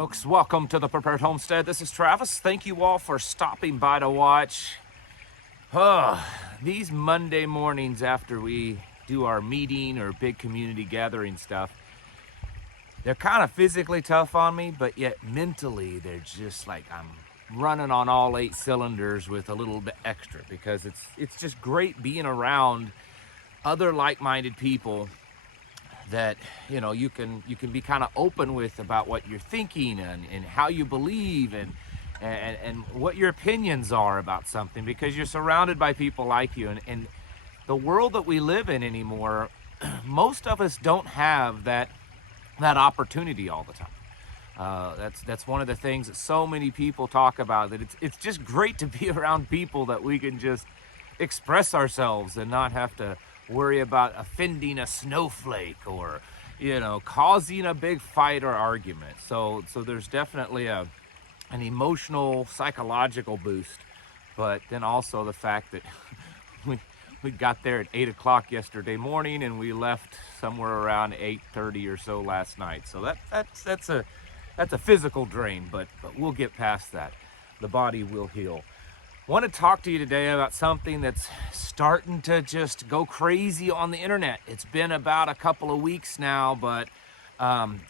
folks, welcome to the Prepared Homestead. This is Travis. Thank you all for stopping by to watch. These Monday mornings after we do our meeting or big community gathering stuff, they're kind of physically tough on me, but yet mentally they're just like I'm running on all 8 cylinders with a little bit extra, because it's just great being around other like-minded people that you can be kind of open with about what you're thinking and how you believe and what your opinions are about something, because you're surrounded by people like you. And the world that we live in anymore, most of us don't have that opportunity all the time. That's one of the things that so many people talk about, that it's just great to be around people that we can just express ourselves and not have to worry about offending a snowflake or causing a big fight or argument. So there's definitely an emotional, psychological boost, but then also the fact that we got there at 8 o'clock yesterday morning and we left somewhere around 8:30 or so last night. So that's a physical drain, but we'll get past that. The body will heal. I want to talk to you today about something that's starting to just go crazy on the internet. It's been about a couple of weeks now, but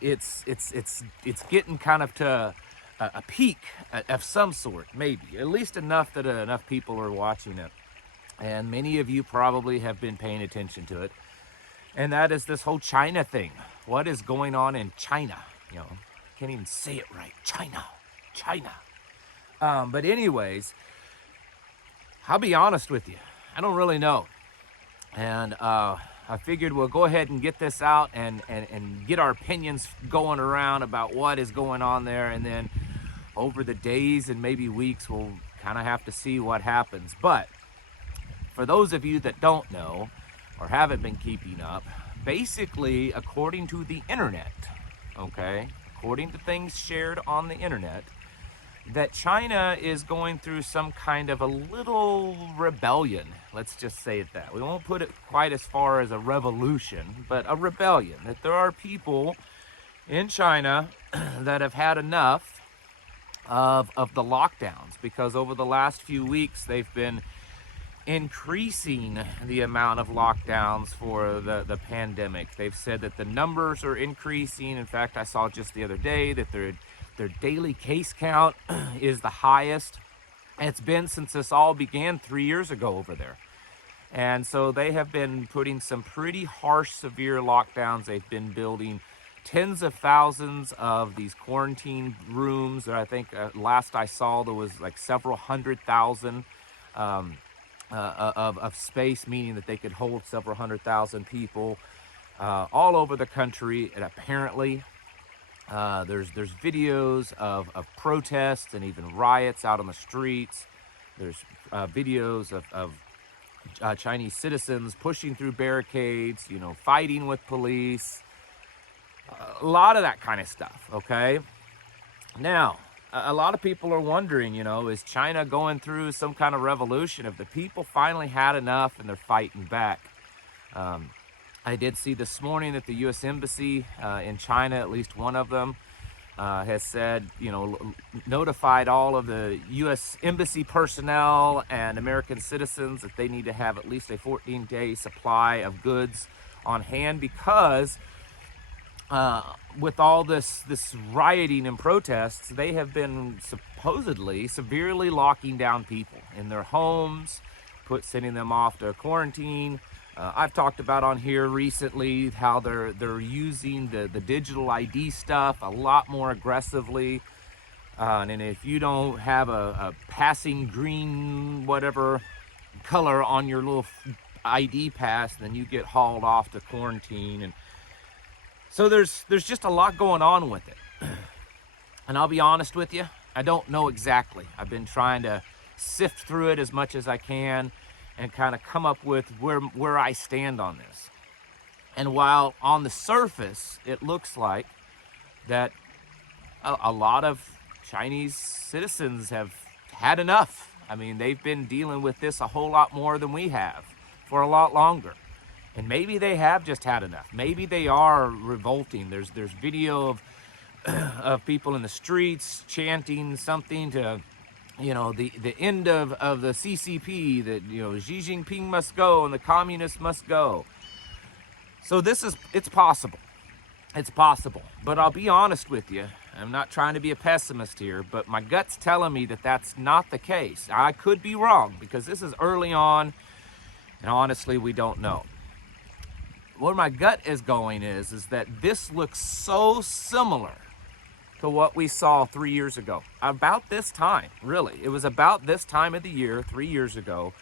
it's getting kind of to a peak of some sort, maybe at least enough that enough people are watching it, and many of you probably have been paying attention to it. And that is this whole China thing. What is going on in China? Can't even say it right. China. But anyways, I'll be honest with you, I don't really know. And I figured we'll go ahead and get this out and get our opinions going around about what is going on there. And then over the days and maybe weeks, we'll kind of have to see what happens. But for those of you that don't know or haven't been keeping up, basically, according to the internet, according to things shared on the internet, that China is going through some kind of a little rebellion. Let's just say it that. We won't put it quite as far as a revolution, but a rebellion. That there are people in China that have had enough of the lockdowns, because over the last few weeks they've been increasing the amount of lockdowns for the pandemic. They've said that the numbers are increasing. In fact, I saw just the other day that their daily case count is the highest it's been since this all began 3 years ago over there. And so they have been putting some pretty harsh, severe lockdowns. They've been building tens of thousands of these quarantine rooms. I think last I saw there was like several 100,000 of space, meaning that they could hold several 100,000 people all over the country. And apparently there's videos of protests and even riots out on the streets. There's videos of Chinese citizens pushing through barricades, fighting with police, a lot of that kind of stuff, okay? Now, a lot of people are wondering, is China going through some kind of revolution? Have the people finally had enough and they're fighting back? I did see this morning that the U.S. Embassy in China, at least one of them, has said, notified all of the U.S. Embassy personnel and American citizens that they need to have at least a 14-day supply of goods on hand, because with all this rioting and protests, they have been supposedly severely locking down people in their homes, sending them off to quarantine. I've talked about on here recently how they're using the digital ID stuff a lot more aggressively. And if you don't have a passing green whatever color on your little ID pass, then you get hauled off to quarantine. And so there's just a lot going on with it. And I'll be honest with you, I don't know exactly. I've been trying to sift through it as much as I can and kind of come up with where I stand on this. And while on the surface it looks like that a lot of Chinese citizens have had enough. I mean, they've been dealing with this a whole lot more than we have for a lot longer. And maybe they have just had enough. Maybe they are revolting. There's video of people in the streets chanting something to, the end of the CCP, that, Xi Jinping must go and the communists must go. So it's possible. It's possible. But I'll be honest with you. I'm not trying to be a pessimist here, but my gut's telling me that that's not the case. I could be wrong because this is early on, and honestly, we don't know. Where my gut is going is that this looks so similar to what we saw 3 years ago. About this time, really. It was about this time of the year, 3 years ago,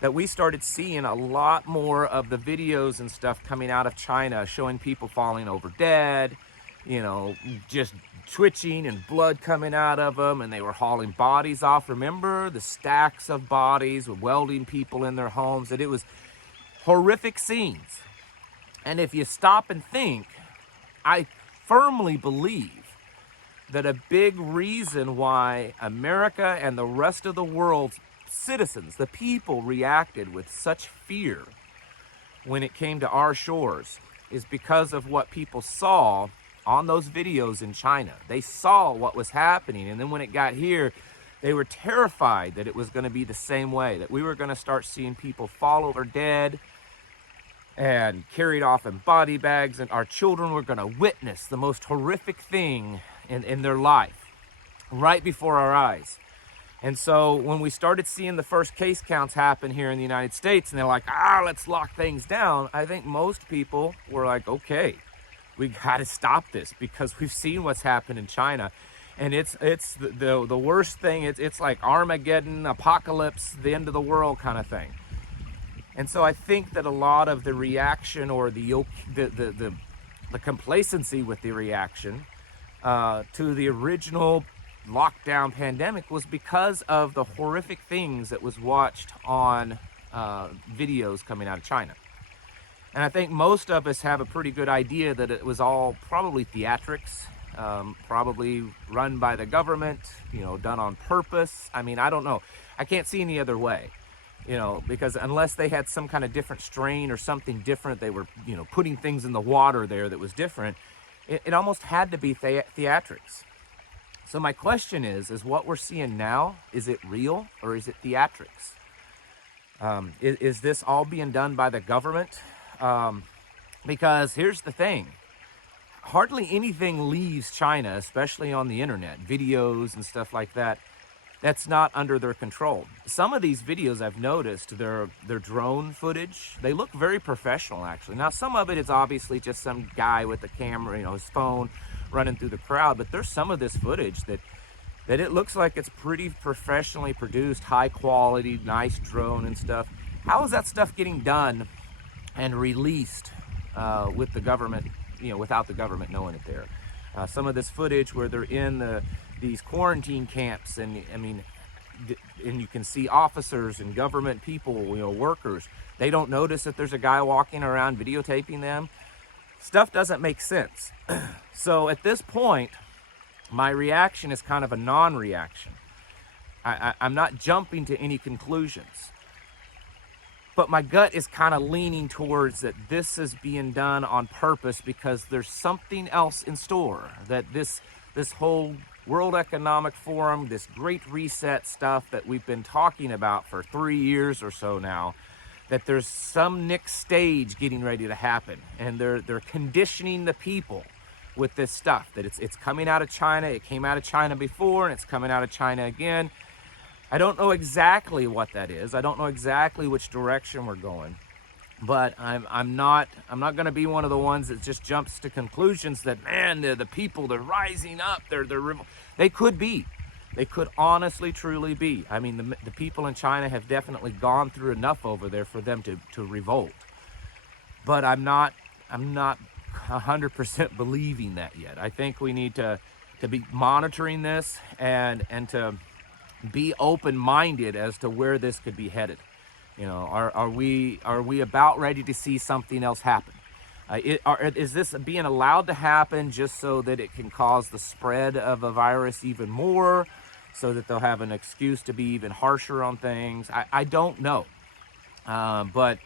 that we started seeing a lot more of the videos and stuff coming out of China showing people falling over dead, just twitching and blood coming out of them, and they were hauling bodies off. Remember the stacks of bodies, welding people in their homes, and it was horrific scenes. And if you stop and think, I firmly believe that a big reason why America and the rest of the world's citizens, the people, reacted with such fear when it came to our shores is because of what people saw on those videos in China. They saw what was happening, and then when it got here, they were terrified that it was going to be the same way, that we were going to start seeing people fall over dead and carried off in body bags, and our children were going to witness the most horrific thing in their life right before our eyes. And so when we started seeing the first case counts happen here in the United States, and they're like, let's lock things down, I think most people were like, okay, we got to stop this because we've seen what's happened in China. And it's the worst thing. It's like Armageddon, apocalypse, the end of the world kind of thing. And so I think that a lot of the reaction, or the complacency with the reaction to the original lockdown pandemic was because of the horrific things that was watched on videos coming out of China. And I think most of us have a pretty good idea that it was all probably theatrics, probably run by the government, done on purpose. I mean, I don't know. I can't see any other way, because unless they had some kind of different strain or something different, they were, putting things in the water there that was different. It almost had to be theatrics. So my question is what we're seeing now, is it real or is it theatrics? Is this all being done by the government? Because here's the thing. Hardly anything leaves China, especially on the internet, videos and stuff like that, that's not under their control. Some of these videos I've noticed, they're drone footage. They look very professional, actually. Now, some of it is obviously just some guy with a camera, his phone, running through the crowd, but there's some of this footage that it looks like it's pretty professionally produced, high quality, nice drone and stuff. How is that stuff getting done and released with the government, without the government knowing it there? Some of this footage where they're in these quarantine camps, and and you can see officers and government people, workers, they don't notice that there's a guy walking around videotaping them. Stuff doesn't make sense. So at this point, my reaction is kind of a non-reaction. I'm not jumping to any conclusions. But my gut is kind of leaning towards that this is being done on purpose because there's something else in store. That this whole World Economic Forum, this Great Reset stuff that we've been talking about for 3 years or so now, that there's some next stage getting ready to happen, and they're conditioning the people with this stuff, that it's coming out of China. It came out of China before, and it's coming out of China again. I don't know exactly what that is. I don't know exactly which direction we're going, but I'm not going to be one of the ones that just jumps to conclusions that, man, the people, they're rising up. They could be. They could honestly, truly be. I mean, the people in China have definitely gone through enough over there for them to revolt. But I'm not 100% believing that yet. I think we need to be monitoring this and to be open-minded as to where this could be headed. Are we about ready to see something else happen? Is this being allowed to happen just so that it can cause the spread of a virus even more, so that they'll have an excuse to be even harsher on things? I don't know. But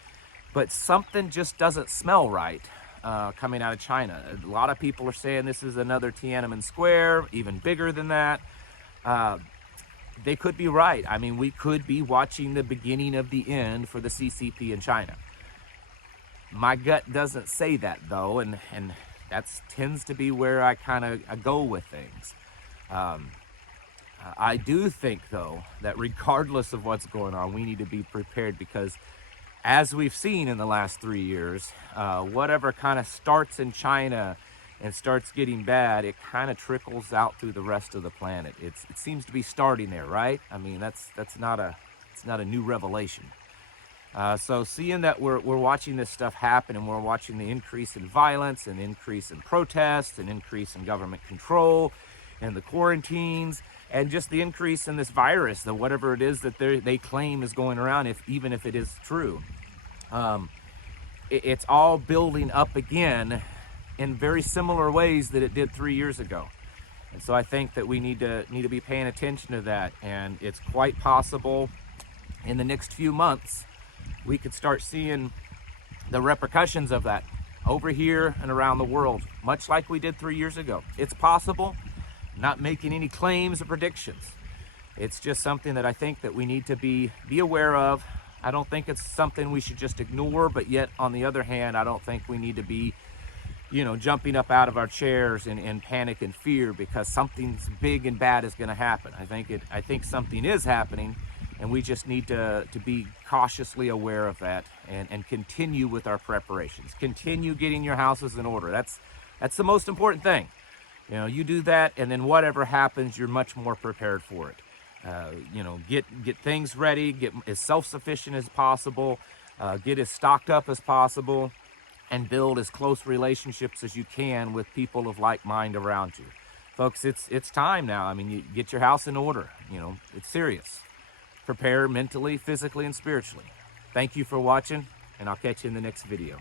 something just doesn't smell right coming out of China. A lot of people are saying this is another Tiananmen Square, even bigger than that. They could be right. I mean, we could be watching the beginning of the end for the CCP in China. My gut doesn't say that, though, and that tends to be where I kind of go with things. I do think, though, that regardless of what's going on, we need to be prepared, because as we've seen in the last 3 years, whatever kind of starts in China and starts getting bad, it kind of trickles out through the rest of the planet. It seems to be starting there, right? I mean, it's not a new revelation. So seeing that we're watching this stuff happen, and we're watching the increase in violence and increase in protests and increase in government control and the quarantines, and just the increase in this virus, the whatever it is that they claim is going around, even if it is true, it's all building up again in very similar ways that it did 3 years ago. And so I think that we need to be paying attention to that, and it's quite possible in the next few months we could start seeing the repercussions of that over here and around the world, much like we did 3 years ago. It's possible. Not making any claims or predictions. It's just something that I think that we need to be aware of. I don't think it's something we should just ignore, but yet on the other hand, I don't think we need to be, jumping up out of our chairs in panic and fear because something's big and bad is going to happen. I think something is happening, and we just need to be cautiously aware of that and continue with our preparations. Continue getting your houses in order. That's the most important thing. You do that, and then whatever happens, you're much more prepared for it. Get things ready, get as self-sufficient as possible, get as stocked up as possible, and build as close relationships as you can with people of like mind around you. Folks, it's time now. I mean, you get your house in order. It's serious. Prepare mentally, physically, and spiritually. Thank you for watching, and I'll catch you in the next video.